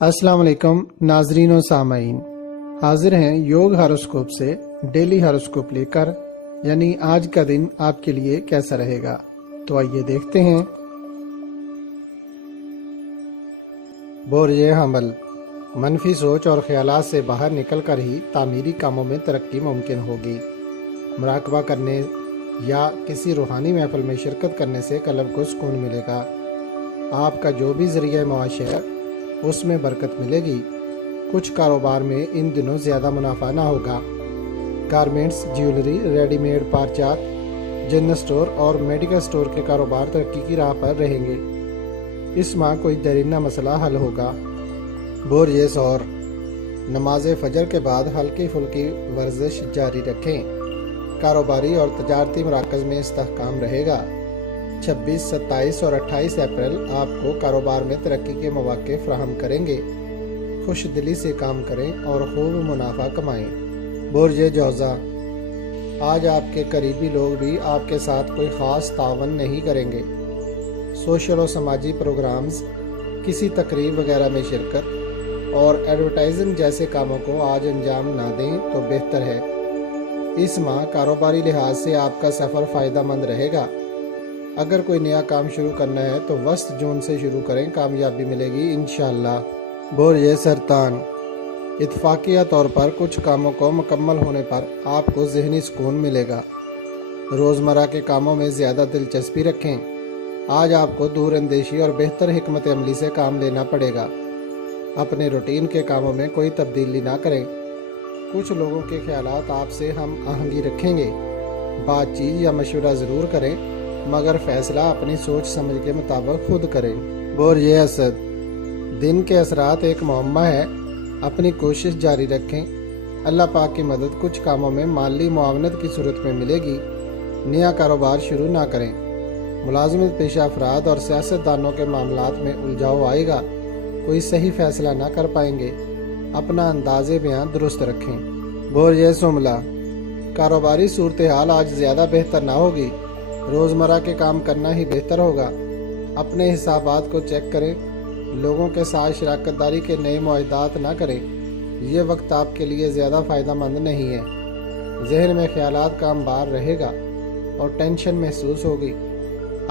अस्सलाम वालेकुम नाजरीन और सामाइन, हाजिर हैं योग हॉरोस्कोप से डेली हॉरोस्कोप लेकर। यानी आज का दिन आपके लिए कैसा रहेगा, तो आइए देखते हैं। बोरिए हमल, मनफी सोच और ख्यालात से बाहर निकलकर ही तामीरी कामों में तरक्की मुमकिन होगी। मुराकबा करने या किसी रूहानी महफिल में शिरकत करने से कल्ब को सुकून मिलेगा। आपका जो भी ज़रिया माश है उसमें बरकत मिलेगी। कुछ कारोबार में इन दिनों ज़्यादा मुनाफा ना होगा। गारमेंट्स, ज्वेलरी, रेडीमेड पार्चात, जनरल स्टोर और मेडिकल स्टोर के कारोबार तरक्की की राह पर रहेंगे। इस माह कोई दरीना मसला हल होगा। बोरियस और नमाज फजर के बाद हल्की फुल्की वर्जिश जारी रखें। कारोबारी और तजारती मराकज़ में इस्तेहकाम रहेगा। 26, 27 और 28 अप्रैल आपको कारोबार में तरक्की के मौके फराहम करेंगे। खुश दिली से काम करें और खूब मुनाफा कमाएं। बोरिए जौज़ा, आज आपके करीबी लोग भी आपके साथ कोई ख़ास तावन नहीं करेंगे। सोशल और समाजी प्रोग्राम्स, किसी तकरीब वगैरह में शिरकत और एडवर्टाइजिंग जैसे कामों को आज अंजाम ना दें तो बेहतर है। इस माह कारोबारी लिहाज से आपका सफ़र फ़ायदा मंद रहेगा। अगर कोई नया काम शुरू करना है तो वस्त जून से शुरू करें, कामयाबी मिलेगी इंशाअल्लाह। बोरिए सरतान, इत्फाकिया तौर पर कुछ कामों को मुकम्मल होने पर आपको ज़हनी सुकून मिलेगा। रोज़मर्रा के कामों में ज़्यादा दिलचस्पी रखें। आज आपको दूर अंदेशी और बेहतर हिकमत अमली से काम लेना पड़ेगा। अपने रूटीन के कामों में कोई तब्दीली ना करें। कुछ लोगों के ख्यालात आपसे हम आहंगी रखेंगे। बातचीत या मशवरा ज़रूर करें, मगर फ़ैसला अपनी सोच समझ के मुताबिक खुद करें। बोरिए असद, दिन के असरात एक मुअम्मा है। अपनी कोशिश जारी रखें। अल्लाह पाक की मदद कुछ कामों में माली मुआवनत की सूरत में मिलेगी। नया कारोबार शुरू ना करें। मुलाजमत पेशा अफराद और सियासतदानों के मामलात में उलझाव आएगा। कोई सही फैसला ना कर पाएंगे। अपना अंदाज़े बयान दुरुस्त रखें। बोरिए सुमला, कारोबारी सूरत हाल आज ज़्यादा बेहतर ना होगी। रोज़मर्रा के काम करना ही बेहतर होगा। अपने हिसाबात को चेक करें। लोगों के साथ शराकतदारी के नए मुआहदात ना करें। ये वक्त आपके लिए ज़्यादा फ़ायदा मंद नहीं है। जहन में ख्यालात का अंबार रहेगा और टेंशन महसूस होगी।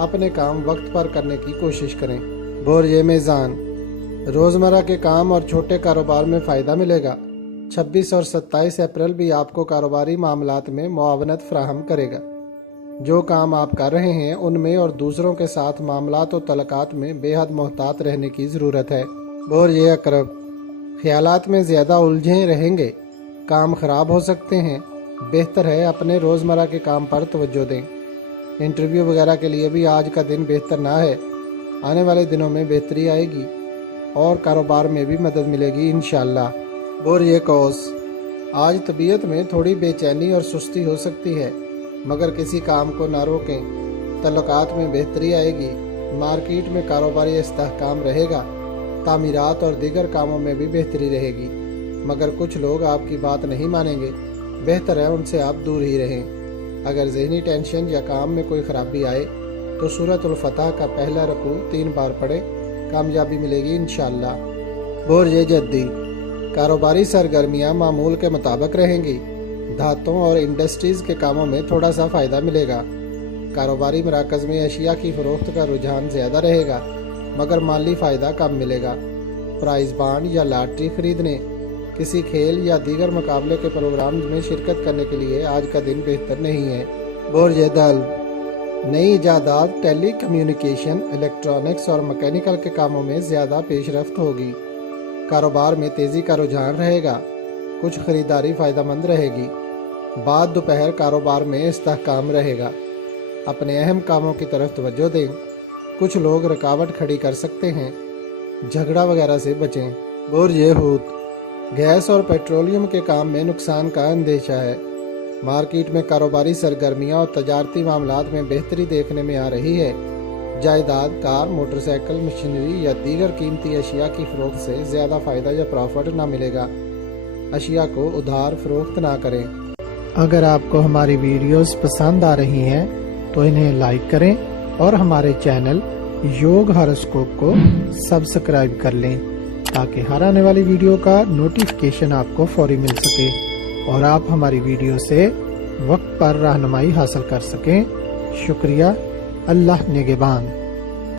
अपने काम वक्त पर करने की कोशिश करें। बोरिए मीज़ान, रोज़मर्रा के काम और छोटे कारोबार में फ़ायदा मिलेगा। 26 और 27 अप्रैल भी आपको कारोबारी मामलात में मुआवनत फराहम करेगा। जो काम आप कर रहे हैं उनमें और दूसरों के साथ मामलात और तलकात में बेहद मोहतात रहने की ज़रूरत है। बोरिए अकरब, ख्यालात में ज़्यादा उलझे रहेंगे। काम ख़राब हो सकते हैं। बेहतर है अपने रोज़मर्रा के काम पर तवज्जो दें। इंटरव्यू वगैरह के लिए भी आज का दिन बेहतर ना है। आने वाले दिनों में बेहतरी आएगी और कारोबार में भी मदद मिलेगी इंशाअल्लाह। बोरिए कौस, आज तबीयत में थोड़ी बेचैनी और सुस्ती हो सकती है, मगर किसी काम को ना रोकें। तल्लुकात में बेहतरी आएगी। मार्केट में कारोबारी इस्तेहकाम रहेगा। तामीरात और दीगर कामों में भी बेहतरी रहेगी, मगर कुछ लोग आपकी बात नहीं मानेंगे। बेहतर है उनसे आप दूर ही रहें। अगर ज़हनी टेंशन या काम में कोई ख़राबी आए तो सूरतुल फतह का पहला रकू 3 बार पढ़ें, कामयाबी मिलेगी इंशाअल्लाह। बोरिए जद्दी, कारोबारी सरगर्मियाँ मामूल के मुताबिक रहेंगी। धातों और इंडस्ट्रीज़ के कामों में थोड़ा सा फ़ायदा मिलेगा। कारोबारी मराकज़ में अशिया की फ़रोख्त का रुझान ज़्यादा रहेगा, मगर माली फ़ायदा कम मिलेगा। प्राइज़ बांड या लॉटरी ख़रीदने, किसी खेल या दीगर मुकाबले के प्रोग्राम में शिरकत करने के लिए आज का दिन बेहतर नहीं है। बोरिए दल, नई इजादात, टेली कम्युनिकेशन, इलेक्ट्रॉनिक्स और मैकेनिकल के कामों में ज़्यादा पेशरफ्त होगी। कारोबार में तेज़ी का रुझान रहेगा। कुछ ख़रीदारी फ़ायदेमंद रहेगी। बाद दोपहर कारोबार में इस्तेहकाम रहेगा। अपने अहम कामों की तरफ तवज्जो दें। कुछ लोग रुकावट खड़ी कर सकते हैं। झगड़ा वगैरह से बचें। बोरिए हूत, गैस और पेट्रोलियम के काम में नुकसान का अंदेशा है। मार्केट में कारोबारी सरगर्मियां और तजारती मामलात में बेहतरी देखने में आ रही है। जायदाद, कार, मोटरसाइकिल, मशीनरी या दीगर कीमती अशिया की फ़रोख्त से ज़्यादा फ़ायदा या प्रॉफिट ना मिलेगा। अशिया को उधार फ़रोख्त ना करें। अगर आपको हमारी वीडियोस पसंद आ रही हैं तो इन्हें लाइक करें और हमारे चैनल योग हॉरोस्कोप को सब्सक्राइब कर लें تاکہ ہر آنے والی ویڈیو کا نوٹیفیکیشن آپ کو فوری مل سکے اور آپ ہماری ویڈیو سے وقت پر رہنمائی حاصل کر سکیں۔ شکریہ۔ اللہ نگہبان۔